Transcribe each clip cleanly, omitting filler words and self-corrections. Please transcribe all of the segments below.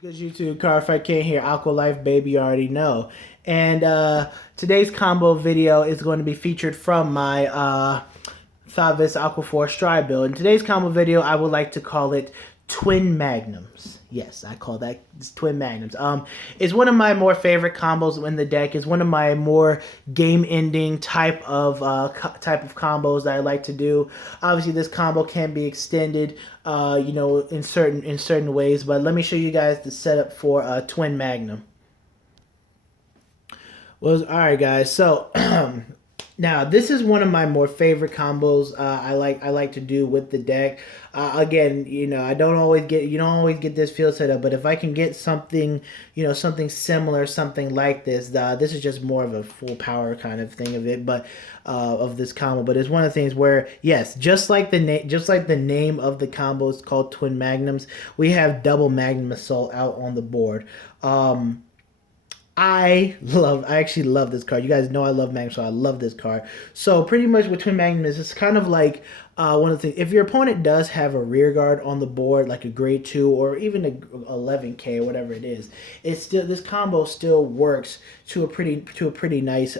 Good YouTube, Cardfight King here, AQUA Life Baby, you already know. And today's combo video is going to be featured from my Thavis Aqua 4 Stride build. In today's combo video, I would like to call it Twin Magnums. Yes, I call that Twin Magnums. It's one of my more favorite combos in the deck. It's one of my more game-ending type of combos that I like to do. Obviously, this combo can be extended, in certain ways. But let me show you guys the setup for Twin Magnum. Well, all right, guys. So now this is one of my more favorite combos. I like to do with the deck. Again, I don't always get this field set up, but if I can get something, something similar, something like this, this is just more of a full power kind of thing of it, but of this combo. But it's one of the things where, yes, just like the name of the combo is called Twin Magnums, we have double Magnum Assault out on the board. I actually love this card. You guys know I love Magnum, so I love this card. So pretty much with Twin Magnum is it's kind of like one of the things. If your opponent does have a rear guard on the board, like a grade 2 or even a 11K or whatever it is, it's still, this combo still works to a pretty nice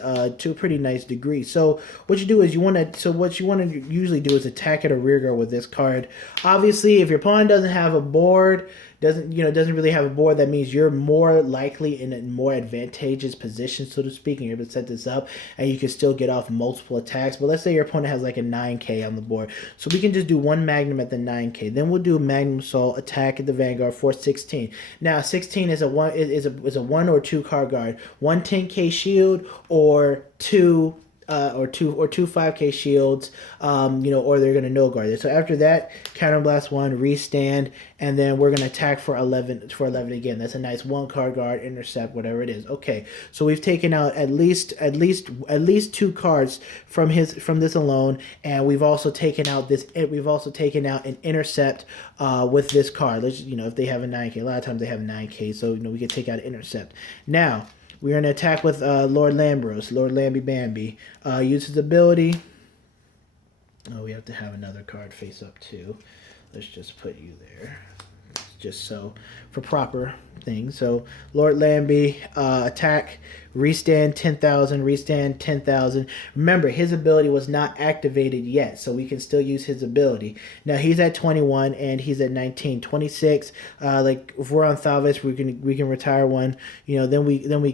degree. So what you do is what you want to usually do is attack at a rear guard with this card. Obviously, if your opponent doesn't have a board, doesn't really have a board, that means you're more likely in a more advantageous position, so to speak, and you're able to set this up and you can still get off multiple attacks. But let's say your opponent has like a 9K on the board, so we can just do one Magnum at the 9K, then we'll do a Magnum Assault attack at the Vanguard for 16. Now 16 is a one or two card guard, one 10K shield or two 5K shields, or they're gonna no guard it. So after that, counterblast one, restand, and then we're gonna attack for 11 again. That's a nice one card guard, intercept, whatever it is. Okay, so we've taken out at least two cards from this alone, and we've also taken out an intercept with this card. Let's if they have a 9K, a lot of times they have 9K, so we can take out an intercept. Now we're going to attack with Lord Lambros, Lord Lamby Bambi. Use his ability. Oh, we have to have another card face up too. Let's just put you there. Just so, for proper things. So, Lord Lamby, attack, restand 10,000, restand 10,000. Remember, his ability was not activated yet, so we can still use his ability. Now, he's at 21 and he's at 19. 26, like if we're on Thavis, we can retire one. Then we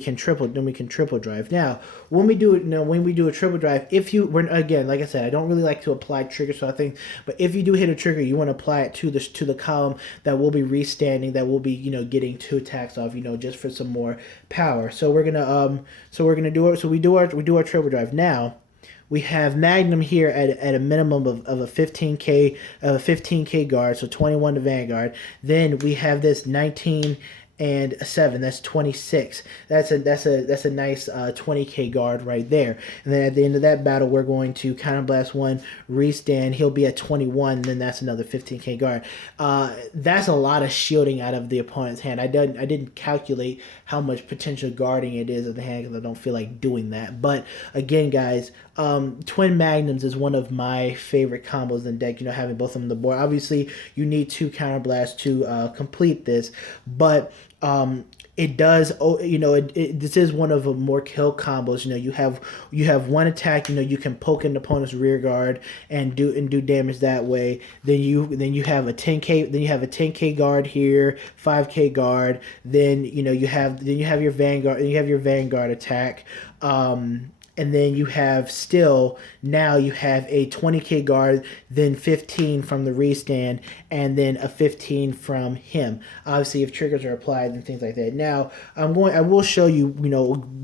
can triple drive. Now, when we do a triple drive, again, like I said, I don't really like to apply triggers, so I think, but if you do hit a trigger, you want to apply it to the column that will be restanding, that will be getting 2 attacks off, just for some more power. So we're gonna do our triple drive. Now we have Magnum here at a minimum of a 15K guard, so 21 to Vanguard. Then we have this 19 and a 7, that's 26. That's a nice 20K guard right there. And then at the end of that battle, we're going to counterblast one, restand. He'll be at 21. Then that's another 15K guard. That's a lot of shielding out of the opponent's hand. I didn't calculate how much potential guarding it is of the hand because I don't feel like doing that. But again, guys, Twin Magnums is one of my favorite combos in the deck. Having both of them on the board. Obviously, you need 2 counterblasts to complete this, but it does. This is one of the more kill combos. You have one attack. You can poke an opponent's rear guard and do damage that way. Then you have a 10K. Then you have a 10K guard here, 5K guard. Then you have your Vanguard. Then you have your Vanguard attack. And then you have now you have a 20K guard, then 15 from the restand, and then a 15 from him. Obviously, if triggers are applied and things like that. Now, I will show you,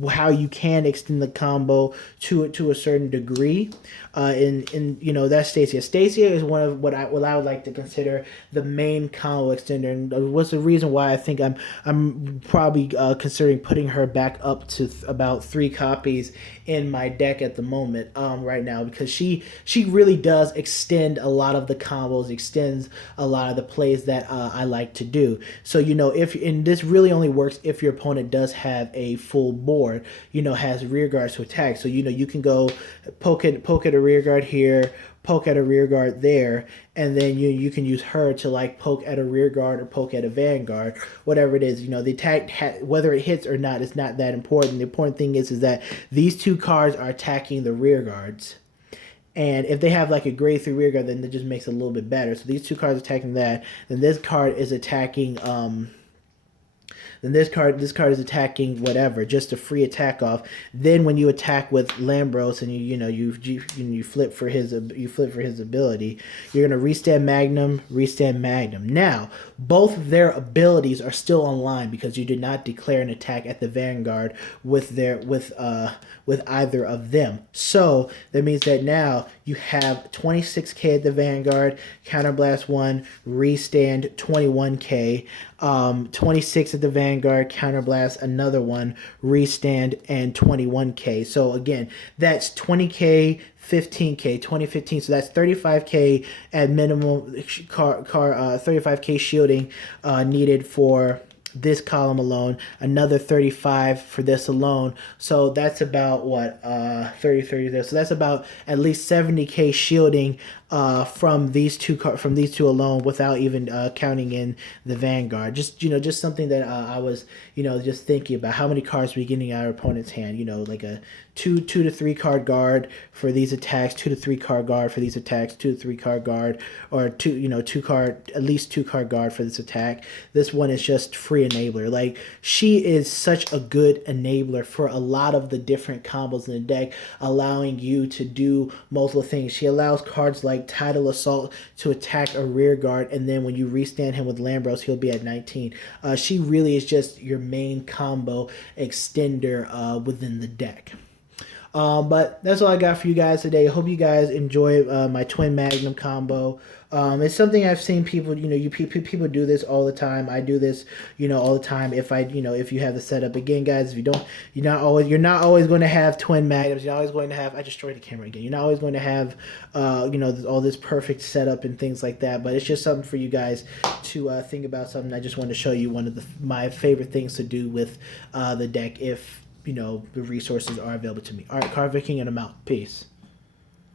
how you can extend the combo to a certain degree. That's Stacia. Stacia is one of what I would like to consider the main combo extender, and what's the reason why I think I'm probably considering putting her back up to about 3 copies in my deck at the moment right now, because she really does extend a lot of the combos, extends a lot of the plays that I like to do. So and this really only works if your opponent does have a full board, has rear guards to attack. So you can go poke at a rear guard here, poke at a rear guard there, and then you can use her to like poke at a rear guard or poke at a Vanguard, whatever it is. You know, the attack, whether it hits or not, is not that important. The important thing is that these two cards are attacking the rear guards. And if they have like a grade 3 rear guard, then that just makes it a little bit better. So these two cards attacking that. Then this card is attacking then this card is attacking whatever, just a free attack off. Then when you attack with Lambros and you flip for his ability, you're gonna restand Magnum. Now both of their abilities are still online because you did not declare an attack at the Vanguard with either of them. So that means that now you have 26k at the Vanguard, counterblast 1, restand 21k, 26 at the Vanguard, counterblast another one, restand, and 21k. So again, that's 20k, 15k, 2015. So that's 35k at minimum 35k shielding needed for this column alone, another 35 for this alone. So that's about what 30 there. So that's about at least 70k shielding from these two alone, without even counting in the Vanguard. Just something that I was just thinking about, how many cards we getting out of our opponent's hand. Like a 2 to 3 card guard for these attacks, 2 to 3 card guard for these attacks, 2 to 3 card guard, or at least 2 card guard for this attack. This one is just free enabler. Like, she is such a good enabler for a lot of the different combos in the deck, allowing you to do multiple things. She allows cards like Tidal Assault to attack a rear guard, and then when you restand him with Lambros, he'll be at 19. She really is just your main combo extender within the deck. But that's all I got for you guys today. I hope you guys enjoy my twin Magnum combo. It's something I've seen people, people do this all the time. I do this, all the time. If you have the setup, again, guys, if you don't, you're not always going to have twin Magnums. You're always going to have, I just destroyed the camera again. You're not always going to have, all this perfect setup and things like that. But it's just something for you guys to think about. Something I just want to show you, one of my favorite things to do with the deck if the resources are available to me. All right, Card Viking, and I'm out. Peace.